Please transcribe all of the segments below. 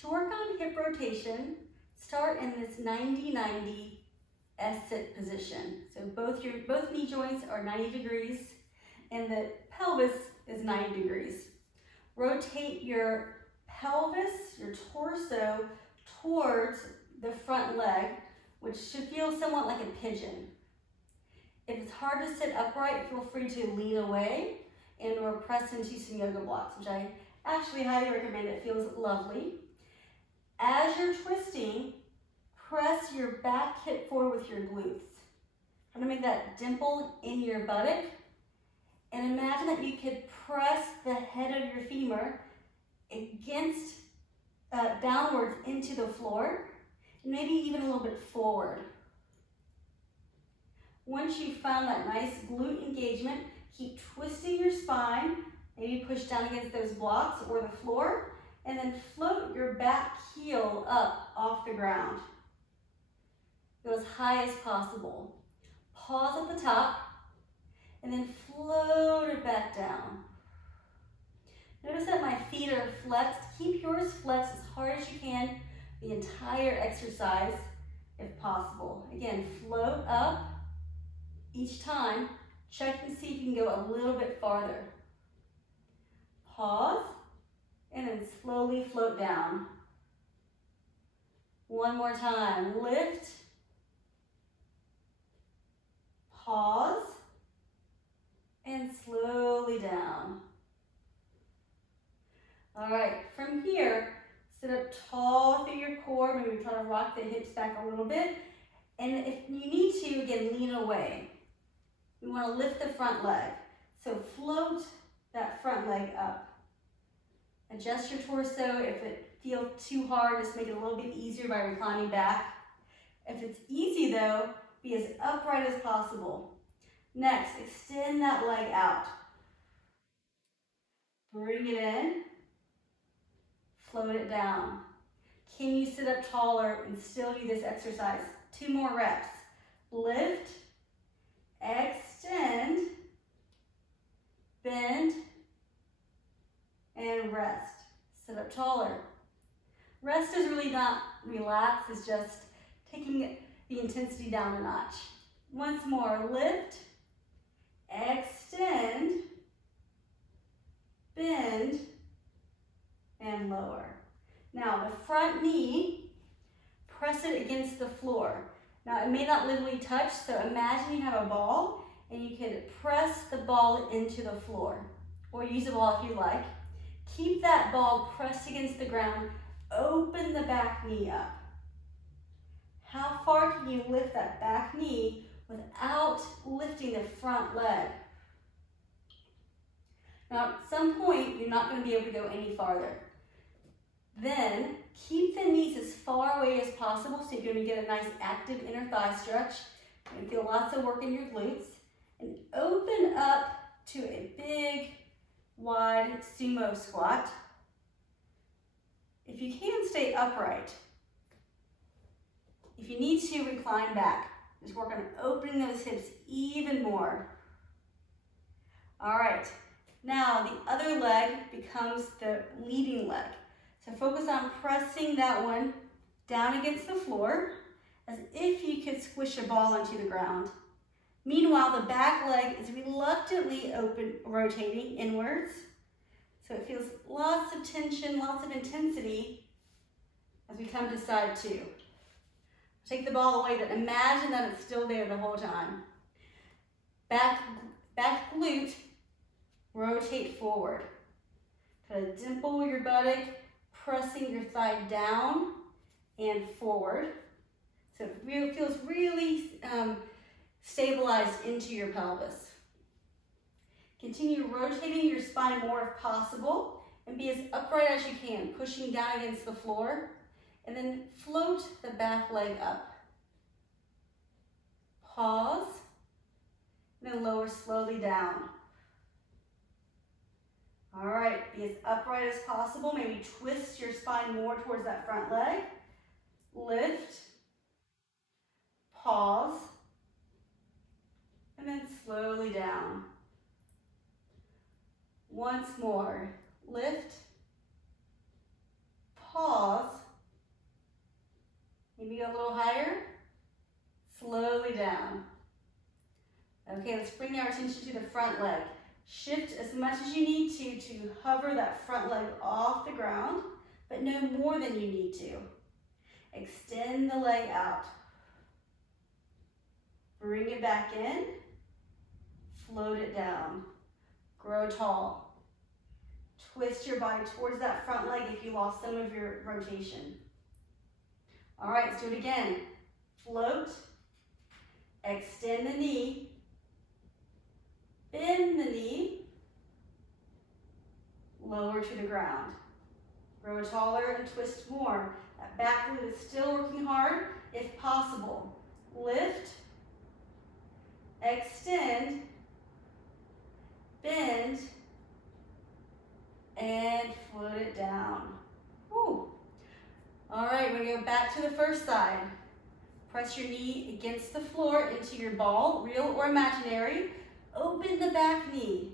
To work on hip rotation, start in this 90-90 S-sit position. So both knee joints are 90 degrees and the pelvis is 90 degrees. Rotate your pelvis, your torso, towards the front leg, which should feel somewhat like a pigeon. If it's hard to sit upright, feel free to lean away and or press into some yoga blocks, which I actually highly recommend. It feels lovely. As you're twisting, press your back hip forward with your glutes. Try to make that dimple in your buttock. And imagine that you could press the head of your femur against, downwards into the floor, and maybe even a little bit forward. Once you've found that nice glute engagement, keep twisting your spine, maybe push down against those blocks or the floor, and then float your back heel up off the ground. Go as high as possible. Pause at the top, and then float it back down. Notice that my feet are flexed. Keep yours flexed as hard as you can the entire exercise, if possible. Again, float up each time. Check and see if you can go a little bit farther. Pause, and then slowly float down. One more time. Lift, pause, and slowly down. All right, from here, sit up tall through your core. Maybe try to rock the hips back a little bit. And if you need to, again, lean away. We want to lift the front leg. So float that front leg up. Adjust your torso. If it feels too hard, just make it a little bit easier by reclining back. If it's easy though, be as upright as possible. Next, extend that leg out. Bring it in. Float it down. Can you sit up taller and still do this exercise? 2 more reps. Lift, extend, bend, and rest. Sit up taller. Rest is really not relax, it's just taking the intensity down a notch. Once more, lift, extend, bend, and lower. Now the front knee, press it against the floor. Now it may not literally touch, so imagine you have a ball and you can press the ball into the floor, or use a ball if you like. Keep that ball pressed against the ground. Open the back knee up. How far can you lift that back knee without lifting the front leg? Now at some point, you're not going to be able to go any farther. Then keep the knees as far away as possible so you're going to get a nice active inner thigh stretch. You're going to feel lots of work in your glutes. And open up to a big, wide sumo squat. If you can, stay upright. If you need to, recline back. Just work on opening those hips even more. All right, now the other leg becomes the leading leg. So focus on pressing that one down against the floor as if you could squish a ball onto the ground. Meanwhile, the back leg is reluctantly rotating inwards. So it feels lots of tension, lots of intensity as we come to side 2. Take the ball away, but imagine that it's still there the whole time. Back glute, rotate forward. Try to dimple your buttock, pressing your thigh down and forward. So it feels really stabilized into your pelvis. Continue rotating your spine more if possible and be as upright as you can, pushing down against the floor, and then float the back leg up. Pause, and then lower slowly down. All right, be as upright as possible. Maybe twist your spine more towards that front leg. Lift, pause, and then slowly down. Once more, lift, pause, higher, slowly down. Okay, let's bring our attention to the front leg. Shift as much as you need to hover that front leg off the ground, but no more than you need to. Extend the leg out. Bring it back in, float it down. Grow tall. Twist your body towards that front leg if you lost some of your rotation. All right, let's do it again. Float, extend the knee, bend the knee, lower to the ground. Grow taller and twist more. That back glute is still working hard if possible. Lift, extend, bend, and float it down. Whew. All right, we're gonna go back to the first side. Press your knee against the floor into your ball, real or imaginary. Open the back knee.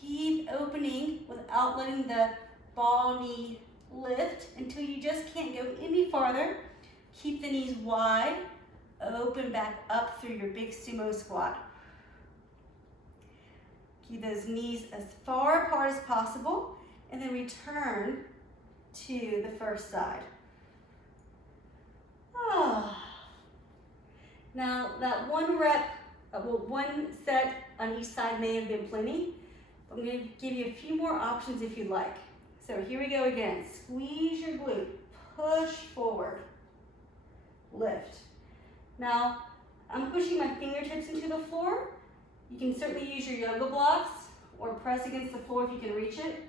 Keep opening without letting the ball knee lift until you just can't go any farther. Keep the knees wide, open back up through your big sumo squat. Keep those knees as far apart as possible, and then return to the first side. Now that one rep, one set on each side may have been plenty. I'm going to give you a few more options if you like. So here we go again. Squeeze your glute, push forward, lift. Now I'm pushing my fingertips into the floor. You can certainly use your yoga blocks or press against the floor if you can reach it.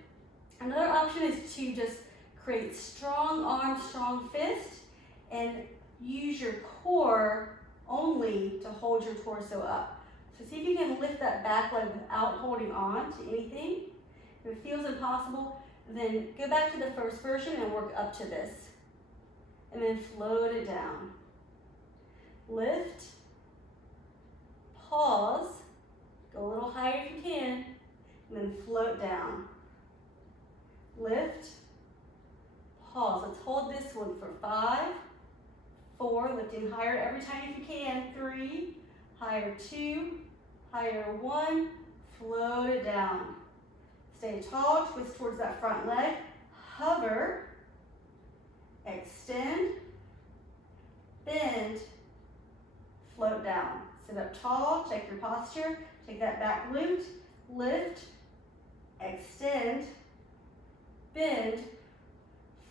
Another option is to just create strong arm, strong fist, and use your core only to hold your torso up. So see if you can lift that back leg without holding on to anything. If it feels impossible, then go back to the first version and work up to this. And then float it down. Lift, pause, go a little higher if you can, and then float down. Lift, pause. Let's hold this one for 5, 4, lifting higher every time if you can, 3, higher 2, higher 1, float it down. Stay tall, twist towards that front leg, hover, extend, bend, float down. Sit up tall, check your posture, take that back glute, lift, extend, bend,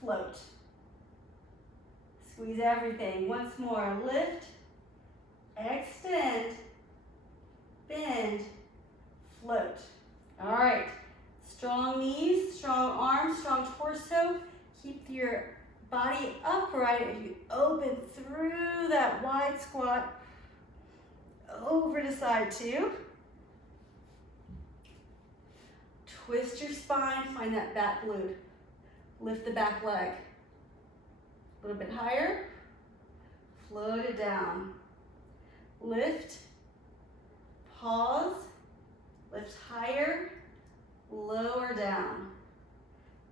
float. Squeeze everything. Once more, lift, extend, bend, float. All right, strong knees, strong arms, strong torso. Keep your body upright as you open through that wide squat over to side 2. Twist your spine, find that back glute. Lift the back leg. A little bit higher. Float it down. Lift. Pause. Lift higher. Lower down.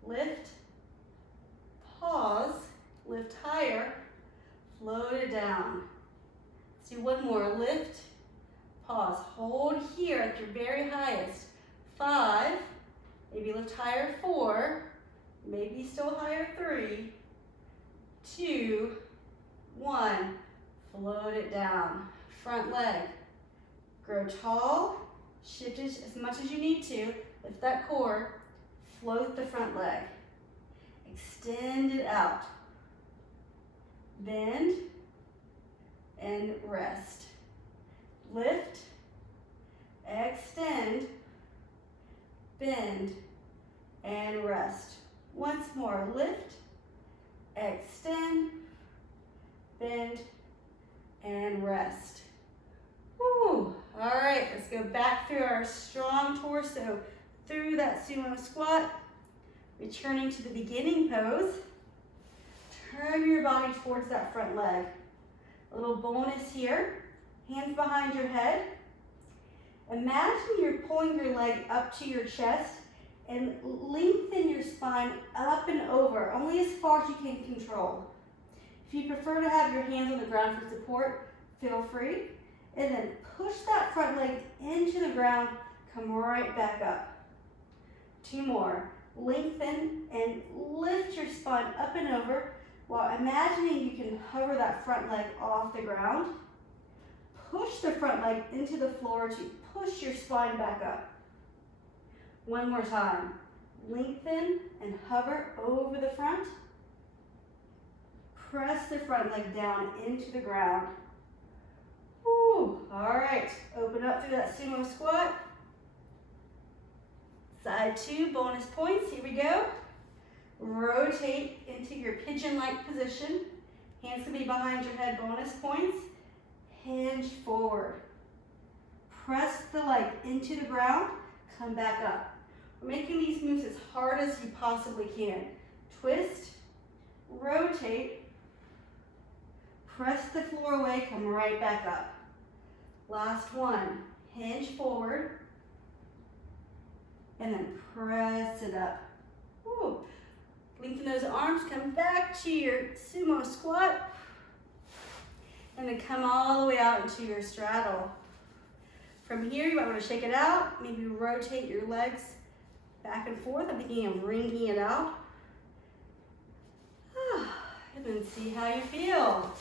Lift. Pause. Lift higher. Float it down. Let's do one more. Lift. Pause. Hold here at your very highest. 5. Maybe lift higher. 4. Maybe still higher. 3, 2, 1. Float it down. Front leg. Grow tall. Shift it as much as you need to. Lift that core. Float the front leg. Extend it out. Bend and rest. Lift. Extend. Bend and rest. Once more, lift, extend, bend, and rest. Woo. All right, let's go back through our strong torso, through that sumo squat, returning to the beginning pose. Turn your body towards that front leg. A little bonus here, hands behind your head. Imagine you're pulling your leg up to your chest and lengthen your spine up and over, only as far as you can control. If you prefer to have your hands on the ground for support, feel free. And then push that front leg into the ground, come right back up. 2 more. Lengthen and lift your spine up and over while imagining you can hover that front leg off the ground. Push the front leg into the floor to push your spine back up. 1 more time. Lengthen and hover over the front. Press the front leg down into the ground. Woo. All right, open up through that sumo squat. Side 2, bonus points, here we go. Rotate into your pigeon-like position. Hands can be behind your head, bonus points. Hinge forward. Press the leg into the ground, come back up. We're making these moves as hard as you possibly can. Twist, rotate, press the floor away, come right back up. Last one, hinge forward, and then press it up. Woo. Lengthen those arms, come back to your sumo squat, and then come all the way out into your straddle. From here, you might want to shake it out, maybe rotate your legs back and forth. I'm thinking of wringing it out. And then see how you feel.